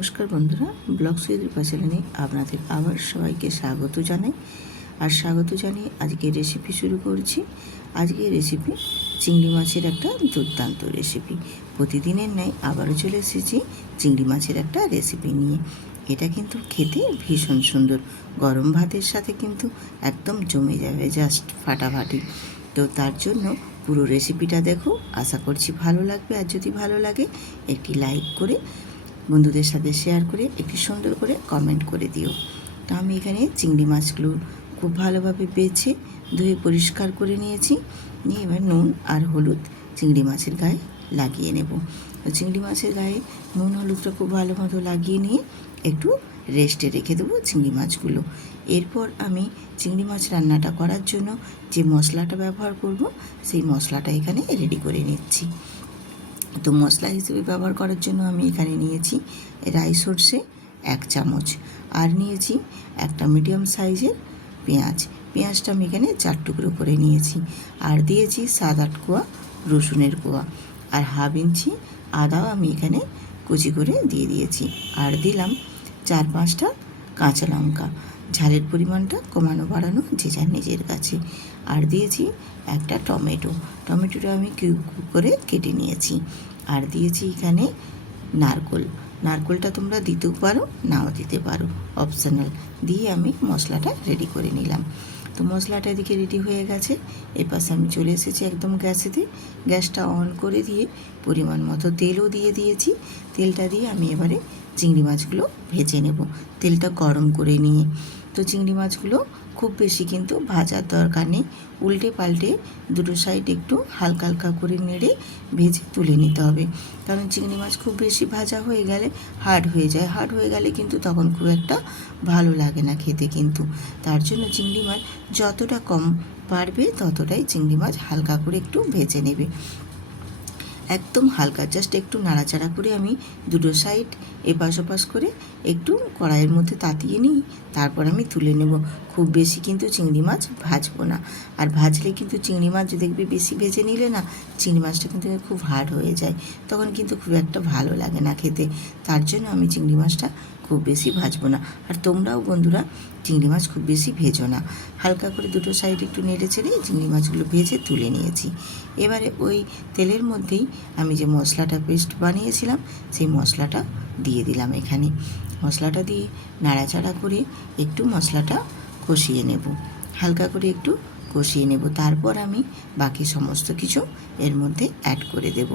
নমস্কার বন্ধুরা, ব্লগ সুইদরূপা চ্যানেলে আপনাদের আবার সবাইকে স্বাগত জানাই। আর স্বাগত জানিয়ে আজকে রেসিপি শুরু করছি। আজকে রেসিপি চিংড়ি মাছের একটা দুর্দান্ত রেসিপি। প্রতিদিনের ন্যায় আবারও চলে এসেছি চিংড়ি মাছের একটা রেসিপি নিয়ে। এটা কিন্তু খেতে ভীষণ সুন্দর, গরম ভাতের সাথে কিন্তু একদম জমে যাবে, জাস্ট ফাটাফাটি। তো তার জন্য পুরো রেসিপিটা দেখো, আশা করছি ভালো লাগবে। আর যদি ভালো লাগে একটি লাইক করে বন্ধুদের সাথে শেয়ার করে একটি সুন্দর করে কমেন্ট করে দিও। তো আমি এখানে চিংড়ি মাছগুলো খুব ভালোভাবে বেছে ধুয়ে পরিষ্কার করে নিয়েছি। নিয়ে এবার নুন আর হলুদ চিংড়ি মাছের গায়ে লাগিয়ে নেব। তো চিংড়ি মাছের গায়ে নুন হলুদটা খুব ভালো মতো লাগিয়ে নিয়ে একটু রেস্টে রেখে দেবো চিংড়ি মাছগুলো। এরপর আমি চিংড়ি মাছ রান্নাটা করার জন্য যে মশলাটা ব্যবহার করব সেই মশলাটা এখানে রেডি করে নিচ্ছি। তো মশলা হিসেবে ব্যবহার করার জন্য আমি এখানে নিয়েছি রাই সর্ষে 1 চামচ, আর নিয়েছি একটা মিডিয়াম সাইজের পেঁয়াজটা আমি এখানে 4 টুকরো করে নিয়েছি, আর দিয়েছি 7-8 কোয়া রসুনের কোয়া, আর হাফ ইঞ্চি আদাও আমি এখানে কুচি করে দিয়ে দিয়েছি, আর দিলাম 4-5টা কাঁচা লঙ্কা। ঝালের পরিমাণটা কমানো বাড়ানো যে যার নিজের কাছে। আর দিয়েছি একটা টমেটোটা আমি কিউব করে কেটে নিয়েছি। আর দিয়েছি এখানে নারকোলটা তোমরা দিতেও পারো, নাও দিতে পারো, অপশনাল। দিয়ে আমি মশলাটা রেডি করে নিলাম। তো মশলাটা এদিকে রেডি হয়ে গেছে। এপাশে আমি চলে এসেছি একদম গ্যাসটা অন করে দিয়ে পরিমাণ মতো তেলও দিয়ে দিয়েছি। তেলটা দিয়ে আমি এবারে চিংড়ি মাছগুলো ভেজে নেব, তেলটা গরম করে নিয়ে। তো চিংড়ি মাছগুলো খুব বেশি কিন্তু ভাজার দরকার নেই, উল্টে পাল্টে দুটো সাইড একটু হালকা হালকা করে নেড়ে ভেজে তুলে নিতে হবে। কারণ চিংড়ি মাছ খুব বেশি ভাজা হয়ে গেলে হার্ড হয়ে গেলে কিন্তু তখন খুব একটা ভালো লাগে না খেতে কিন্তু। তার জন্য চিংড়ি মাছ যতটা কম পারবে ততটাই চিংড়ি মাছ হালকা করে একটু ভেজে নেবে, একদম হালকা, জাস্ট একটু নাড়াচাড়া করে আমি দুটো সাইড এপাশ ওপাশ করে একটু কড়াইয়ের মধ্যে তাতিয়ে নিই, তারপর আমি তুলে নেব। খুব বেশি কিন্তু চিংড়ি মাছ ভাজবো না, আর ভাজলে কিন্তু চিংড়ি মাছ দেখবে বেশি ভেজে নিলে না চিংড়ি মাছটা কিন্তু খুব হার্ড হয়ে যায়, তখন কিন্তু খুব একটা ভালো লাগে না খেতে। তার জন্য আমি চিংড়ি মাছটা খুব বেশি ভাজবো না। আর তোমরাও বন্ধুরা চিংড়ি মাছ খুব বেশি ভেজো না, হালকা করে দুটো সাইড একটু নেড়ে চেড়ে চিংড়ি মাছগুলো ভেজে তুলে নিয়েছি। এবারে ওই তেলের মধ্যেই আমি যে মশলাটা পেস্ট বানিয়েছিলাম সেই মশলাটা দিয়ে দিলাম এখানে। মশলাটা দিয়ে নাড়াচাড়া করে একটু মশলাটা কষিয়ে নেব, হালকা করে একটু কষিয়ে নেব। তারপর আমি বাকি সমস্ত কিছু এর মধ্যে অ্যাড করে দেব।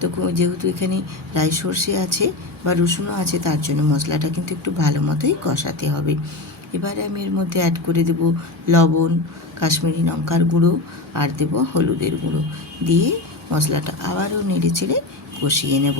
তো যেহেতু এখানে রাই সর্ষে আছে বা রসুনও আছে, তার জন্য মশলাটা কিন্তু একটু ভালো মতোই কষাতে হবে। এবারে আমি এর মধ্যে অ্যাড করে দেব লবণ, কাশ্মীরি লঙ্কার গুঁড়ো, আর দেব হলুদের গুঁড়ো। দিয়ে মশলাটা আবারও নেড়ে চেড়ে কষিয়ে নেব।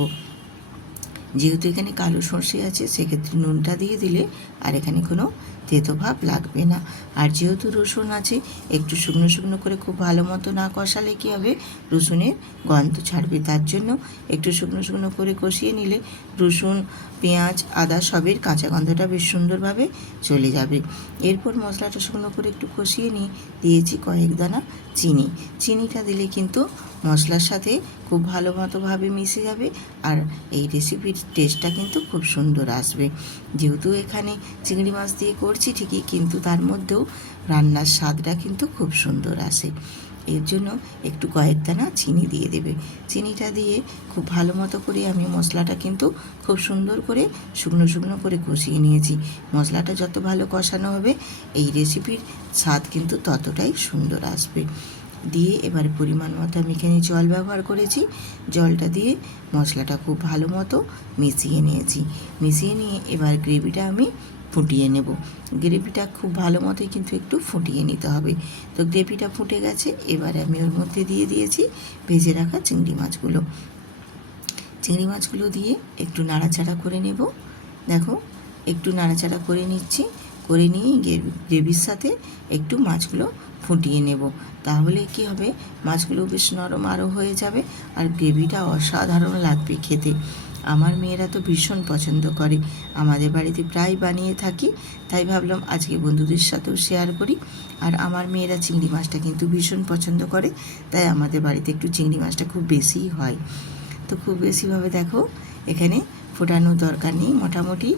যেহেতু এখানে কালো সর্ষে আছে সেক্ষেত্রে নুনটা দিয়ে দিলে আর এখানে কোনো তেতো ভাব লাগবে না। আর যেহেতু রসুন আছে, একটু শুকনো শুকনো করে খুব ভালো মতো না কষালে কী হবে, রসুনের গন্ধ ছাড়বে। তার জন্য একটু শুকনো শুকনো করে কষিয়ে নিলে রসুন, পেঁয়াজ, আদা সবের কাঁচা গন্ধটা বেশ সুন্দরভাবে চলে যাবে। এরপর মশলাটা শুকনো করে একটু কষিয়ে নিয়ে দিয়েছি কয়েক দানা চিনিটা দিলে কিন্তু মশলার সাথে খুব ভালো মতোভাবে মিশে যাবে, আর এই রেসিপির টেস্টটা কিন্তু খুব সুন্দর আসবে। যেহেতু এখানে চিংড়ি মাছ দিয়ে করছি ঠিকই, কিন্তু তার মধ্যেও রান্নার স্বাদটা কিন্তু খুব সুন্দর আসে। এর জন্য একটু কয়েক দানা চিনি দিয়ে দেবে। চিনিটা দিয়ে খুব ভালো মতো করে আমি মশলাটা কিন্তু খুব সুন্দর করে শুকনো শুকনো করে কষিয়ে নিয়েছি। মশলাটা যত ভালো কষানো হবে এই রেসিপির স্বাদ কিন্তু ততটাই সুন্দর আসবে। দিয়ে এবার পরিমাণ মতো আমি এখানে জল ব্যবহার করেছি। জলটা দিয়ে মশলাটা খুব ভালো মতো মিশিয়ে নিয়ে এবার গ্রেভিটা আমি ফুটিয়ে নেব। গ্রেভিটা খুব ভালো মতোই কিন্তু একটু ফুটিয়ে নিতে হবে। তো গ্রেভিটা ফুটে গেছে, এবারে আমি ওর মধ্যে দিয়ে দিয়েছি ভেজে রাখা চিংড়ি মাছগুলো দিয়ে একটু নাড়াচাড়া করে নেব। দেখো একটু নাড়াচাড়া করে নিচ্ছি, করে নিয়ে গ্রেভির সাথে একটু মাছগুলো ফুটিয়ে নেব। তাহলে কি হবে, মাছগুলো বেশ নরম আরও হয়ে যাবে, আর গ্রেভিটা অসাধারণ লাগবে খেতে। আমার মেয়েরা তো ভীষণ পছন্দ করে, আমাদের বাড়িতে প্রায় বানিয়ে থাকি, তাই ভাবলাম আজকে বন্ধুদের সাথেও শেয়ার করি। আর আমার মেয়েরা চিংড়ি মাছটা কিন্তু ভীষণ পছন্দ করে, তাই আমাদের বাড়িতে একটু চিংড়ি মাছটা খুব বেশিই হয়। তো খুব বেশিভাবে দেখো এখানে ফোটানোর দরকার নেই। মোটামুটি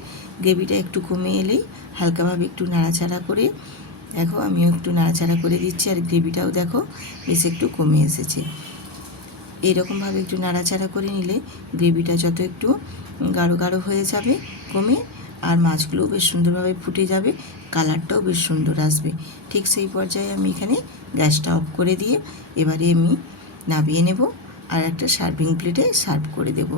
গ্রেভিটা একটু কমে এলেই হালকাভাবে একটু নাড়াচাড়া করে, দেখো আমিও একটু নাড়াচাড়া করে দিচ্ছি, আর গ্রেভিটাও দেখো বেশ একটু কমে এসেছে। এইরকমভাবে একটু নাড়াচাড়া করে নিলে গ্রেভিটা যত একটু গাঢ় গাঢ় হয়ে যাবে কমে, আর মাছগুলোও বেশ সুন্দরভাবে ফুটে যাবে, কালারটাও বেশ সুন্দর আসবে। ঠিক সেই পর্যায়ে আমি এখানে গ্যাসটা অফ করে দিয়ে এবারে আমি নামিয়ে নেব, আর একটা সার্ভিং প্লেটে সার্ভ করে দেব।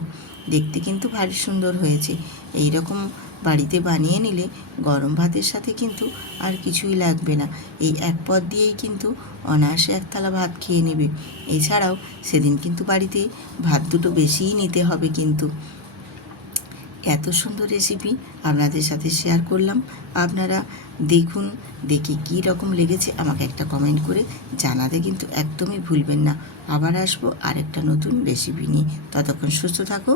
দেখতে কিন্তু ভারী সুন্দর হয়েছে। এই রকম বাড়িতে বানিয়ে নিলে গরম ভাতের সাথে কিন্তু আর কিছুই লাগবে না। এই এক পদ দিয়েই কিন্তু অনায়াসে এক থালা ভাত খেয়ে নেবে। এছাড়াও সেদিন কিন্তু বাড়িতে ভাত দুটো বেশিই নিতে হবে। কিন্তু এত সুন্দর রেসিপি আপনাদের সাথে শেয়ার করলাম। আপনারা দেখুন, দেখে কী রকম লেগেছে আমাকে একটা কমেন্ট করে জানাতে কিন্তু একদমই ভুলবেন না। আবার আসবো আরেকটা নতুন রেসিপি নিয়ে। ততক্ষণ সুস্থ থাকো।